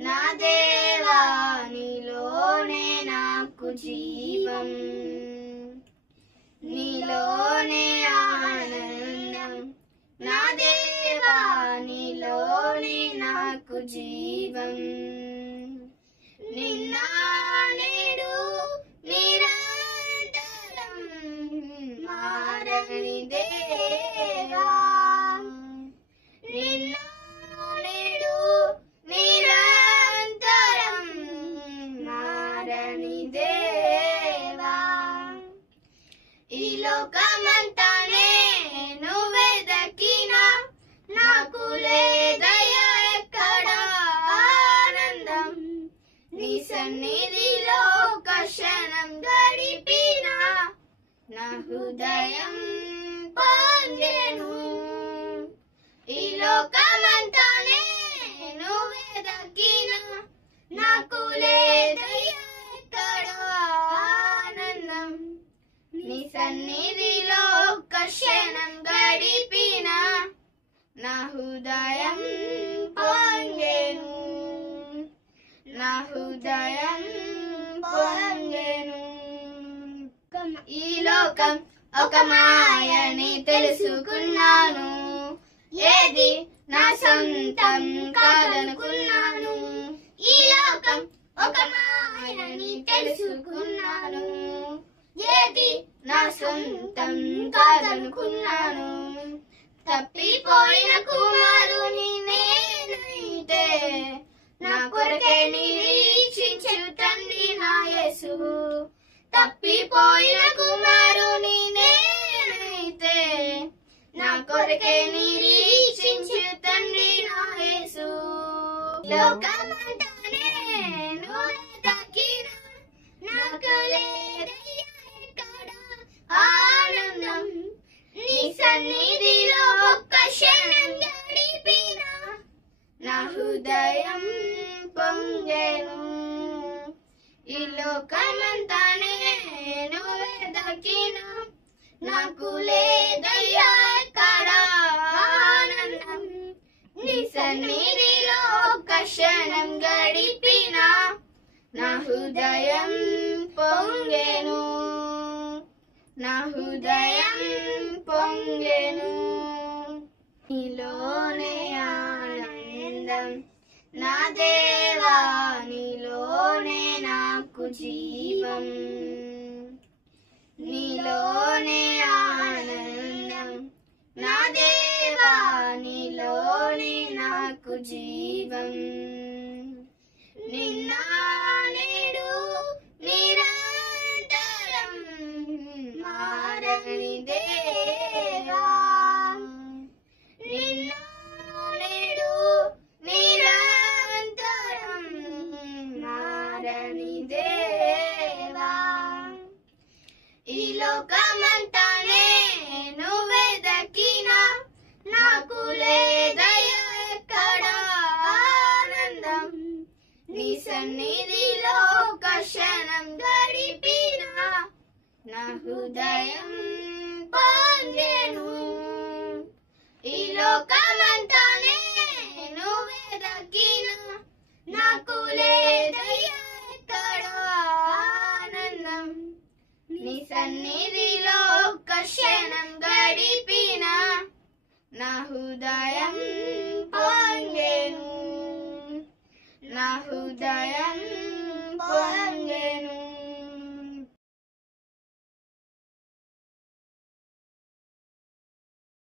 నా దేవా నీలోనే నాకు జీవం, నీలోనే ఆనందం. నా దేవా నీలోనే నాకు జీవం, నిన్న నేడు నిరంతరం మారని దేవా, నిన్న నేడు నిరంతరం మారని దేవా. ఈ లోకమంతానే నువ్వే దక్కినా నాకు లేదయ్యా ఎక్కడ ఆనందం, నీ సన్నిధిలో ఒక క్షణం గడిపినా నా హృదయం పొంగెను. ఈ లోకమంతానే నువ్వే దక్కినా నాకు లేదయ్యా ఎక్కడ ఆనందం, నీ సన్నిధిలో ఒక క్షణం గడిపినా నా హృదయం పొంగెను, నా హృదయం పొంగెను. ఈ లోకం ఒక మాయని తెలుసుకున్నాను, ఏది నా సొంతం కాదనుకున్నాను. ఈ లోకం ఒక మాయని తెలుసుకున్నాను, ఏది నా సొంతం కాదనుకున్నాను. తప్పిపోయిన కుమారుని నేనైతే నా కొరకే నిరీక్షించు తండ్రి నా యేసు. తప్పిపోయిన కుమారుని నేనైతే నా కొరకే నిరీక్షించు తండ్రి నా యేసు. లోకమంతానే నువ్వే దక్కినా నాకు లేదయ్యా ఎక్కడ ఆనందం, నీ సన్నిధిలో ఒక్క క్షణం గడిపినా నా హృదయం పొంగెను. ఈ లోకమంతానే నువ్వే దక్కినా నాకు లేదయ్యా ఎక్కడ ఆనందం, నీ సన్నిధిలో ఒక్క క్షణం గడిపినా నా హృదయం పొంగెను, నా హృదయం పొంగెను. నీలోనే ఆనందం, నా దేవా నీలోనే నాకు జీవం, నీలోనే ఆనందం. నా దేవా నీలోనే నాకు జీవం, నిన్న నేడు నిరంతరం మారని దేవా, నిన్న నేడు నిరంతరం మారని దేవా. ఈ లోకమంతానే నువ్వే దక్కినా నాకు లేదయ్యా ఎక్కడ ఆనందం, నీ సన్నిధిలో ఒక క్షణం గడిపినా నా హృదయం పొంగెను. ఈ లోకమంతానే నువ్వే దక్కినా నాకు లేదయ్యా ఎక్కడ ఆనందం, నీ సన్నిధిలో ఒక క్షణం గడిపినా నా హృదయం